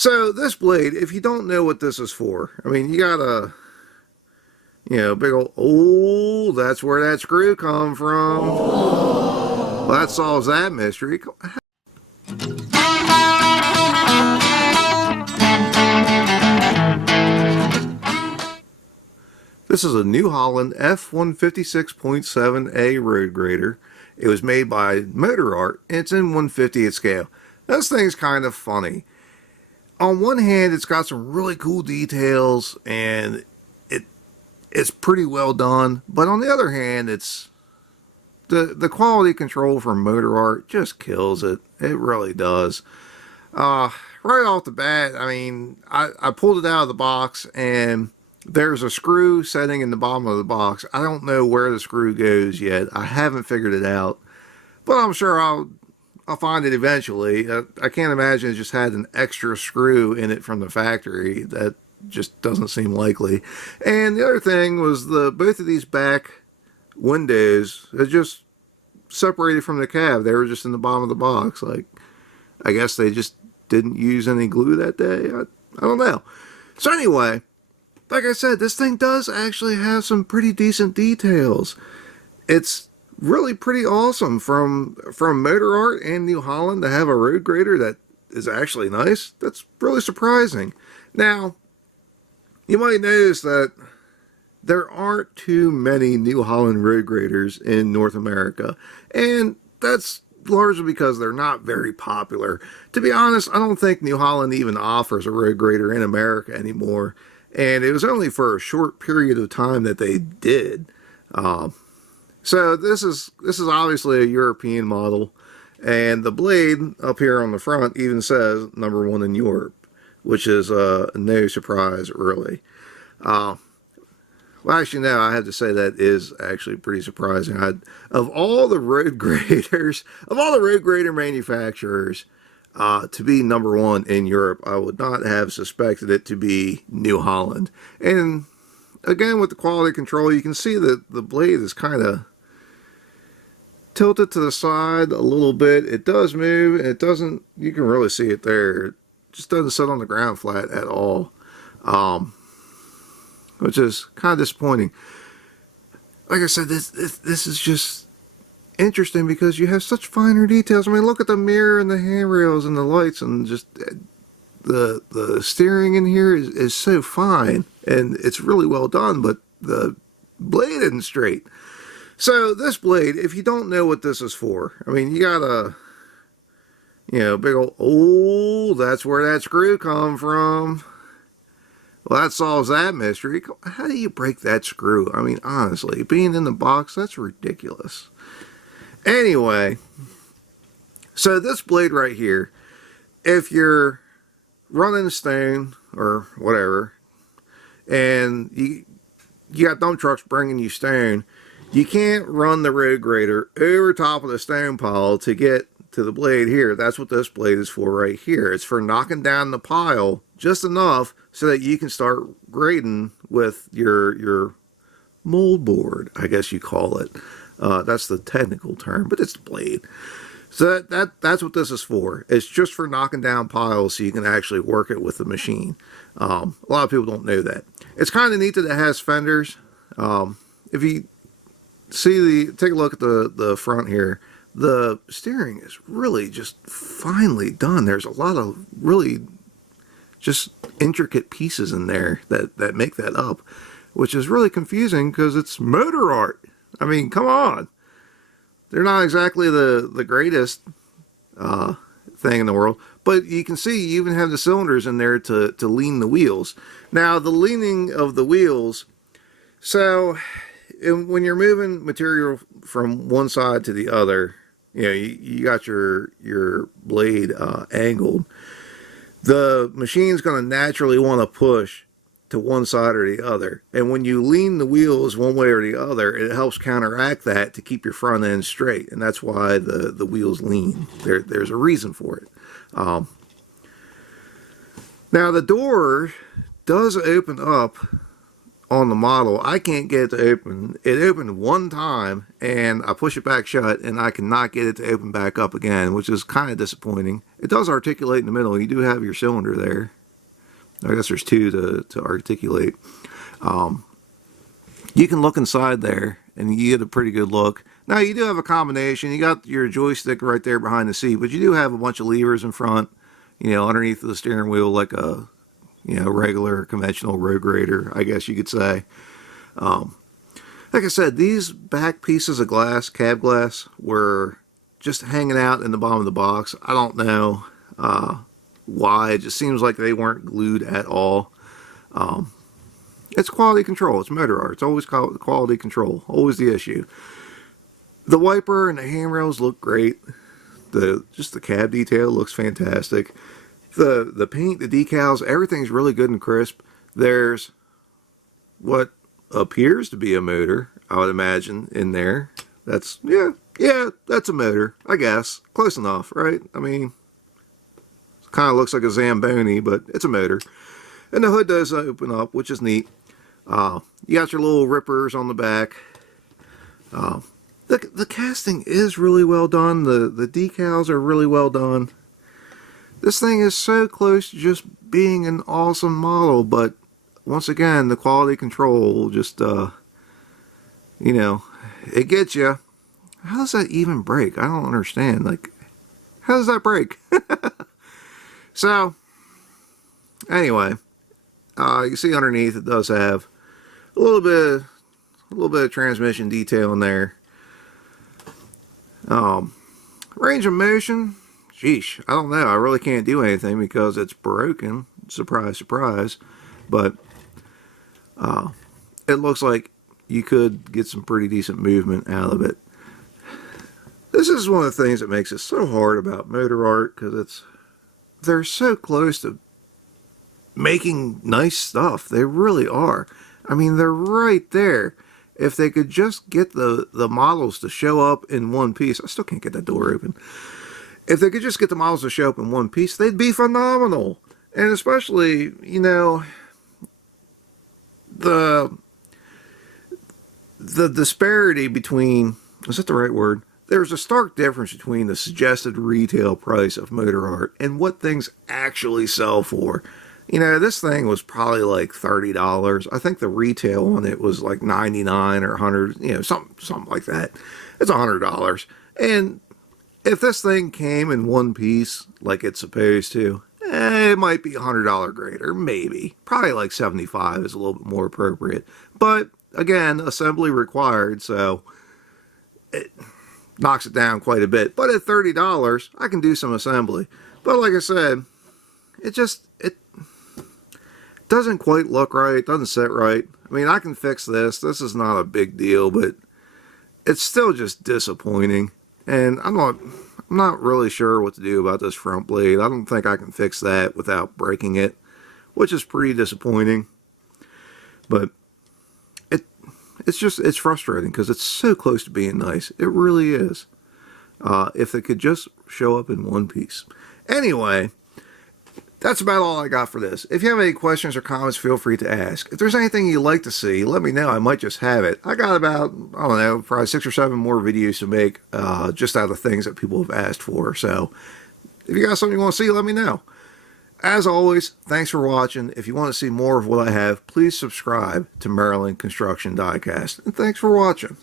So this blade, if you don't know what this is for, I mean, you got a, big old, oh, that's where that screw come from. Well, that solves that mystery. This is a New Holland F156.7 Road Grader. It was made by Motorart, and it's in 1/50th scale. This thing's kind of funny. On one hand, it's got some really cool details, and it's pretty well done. But on the other hand, it's the quality control from Motorart just kills it. It really does. Right off the bat, I mean, I pulled it out of the box, and there's a screw setting in the bottom of the box. I don't know where the screw goes yet. I haven't figured it out, but I'm sure I'll find it eventually. I can't imagine it just had an extra screw in it from the factory. That just doesn't seem likely. And the other thing was both of these back windows are just separated from the cab. They were just in the bottom of the box. Like, I guess they just didn't use any glue that day. I don't know. So anyway, like I said, this thing does actually have some pretty decent details. It's really pretty awesome from Motorart and New Holland to have a road grader that is actually nice. That's really surprising. Now, you might notice that there aren't too many New Holland road graders in North America, and that's largely because they're not very popular. To be honest, I don't think New Holland even offers a road grader in America anymore. And it was only for a short period of time that they did. So this is obviously a European model, and the blade up here on the front even says #1 in Europe, which is no surprise really. Well, actually, no, I have to say that is actually pretty surprising. Of all the road graders, of all the road grader manufacturers, to be #1 in Europe, I would not have suspected it to be New Holland. And again, with the quality control, you can see that the blade is kind of tilted to the side a little bit. It does move, and it doesn't, you can really see it there. It just doesn't sit on the ground flat at all, which is kind of disappointing. Like I said, this is just interesting because you have such finer details. I mean, look at the mirror and the handrails and the lights, and just the steering in here is so fine, and it's really well done, but the blade isn't straight. So this blade, if you don't know what this is for, I mean, you got a big old, oh, that's where that screw come from. Well, that solves that mystery. How do you break that screw? I mean, honestly, being in the box, that's ridiculous. Anyway, so this blade right here, if you're running stone or whatever, and you got dump trucks bringing you stone, you can't run the road grader over top of the stone pile to get to the blade here. That's what this blade is for right here. It's for knocking down the pile just enough so that you can start grading with your mold board, I guess you call it. That's the technical term, but it's the blade. So that's what this is for. It's just for knocking down piles so you can actually work it with the machine. A lot of people don't know that. It's kind of neat that it has fenders. If you take a look at the front here, the steering is really just finely done. There's a lot of really just intricate pieces in there that make that up, which is really confusing because it's Motorart. I mean, come on. They're not exactly the greatest thing in the world, but you can see you even have the cylinders in there to lean the wheels. Now, the leaning of the wheels, so when you're moving material from one side to the other, you got your blade angled. The machine's going to naturally want to push to one side or the other, and when you lean the wheels one way or the other, it helps counteract that to keep your front end straight, and that's why the wheels lean. There's a reason for it. Now the door does open up on the model, I can't get it to open. It opened one time, and I push it back shut, and I cannot get it to open back up again, which is kind of disappointing. It does articulate in the middle. You do have your cylinder there. I guess there's two to articulate. You can look inside there, and you get a pretty good look. Now, you do have a combination. You got your joystick right there behind the seat, but you do have a bunch of levers in front, you know, underneath the steering wheel, like a, you know, regular conventional road grader, I guess you could say. Like I said, these back pieces of glass, cab glass, were just hanging out in the bottom of the box. I don't know why. It just seems like they weren't glued at all. It's quality control. It's Motorart. It's always quality control. Always the issue. The wiper and the handrails look great. Just the cab detail looks fantastic. The paint, the decals, everything's really good and crisp. There's what appears to be a motor, I would imagine, in there. That's, yeah, that's a motor, I guess. Close enough, right? I mean, it kind of looks like a Zamboni, but it's a motor. And the hood does open up, which is neat. You got your little rippers on the back. The casting is really well done. The decals are really well done. This thing is so close to just being an awesome model, but once again, the quality control just, you know, it gets you. How does that even break? I don't understand. Like, how does that break? So, anyway, you see underneath it does have a little bit of transmission detail in there. Range of motion, sheesh, I don't know. I really can't do anything because it's broken. Surprise, surprise. But it looks like you could get some pretty decent movement out of it. This is one of the things that makes it so hard about Motorart, because they're so close to making nice stuff. They really are. I mean, they're right there. If they could just get the models to show up in one piece. I still can't get that door open. If they could just get the models to show up in one piece, they'd be phenomenal. And especially, you know, the disparity between, is that the right word? There's a stark difference between the suggested retail price of Motorart and what things actually sell for. You know, this thing was probably like $30. I think the retail on it was like $99 or $100, you know, something like that. It's $100. And if this thing came in one piece like it's supposed to, it might be a $100 grader, maybe. Probably like $75 is a little bit more appropriate. But again, assembly required, so it knocks it down quite a bit. But at $30, I can do some assembly. But like I said, it doesn't quite look right, doesn't sit right. I mean, I can fix this. This is not a big deal, but it's still just disappointing. And I'm not really sure what to do about this front blade. I don't think I can fix that without breaking it, which is pretty disappointing. But it's frustrating because it's so close to being nice. It really is. If it could just show up in one piece. Anyway, that's about all I got for this. If you have any questions or comments, feel free to ask. If there's anything you'd like to see, let me know. I might just have it. I got about, I don't know, probably 6 or 7 more videos to make just out of things that people have asked for. So if you got something you want to see, let me know. As always, thanks for watching. If you want to see more of what I have, please subscribe to Maryland Construction Diecast. And thanks for watching.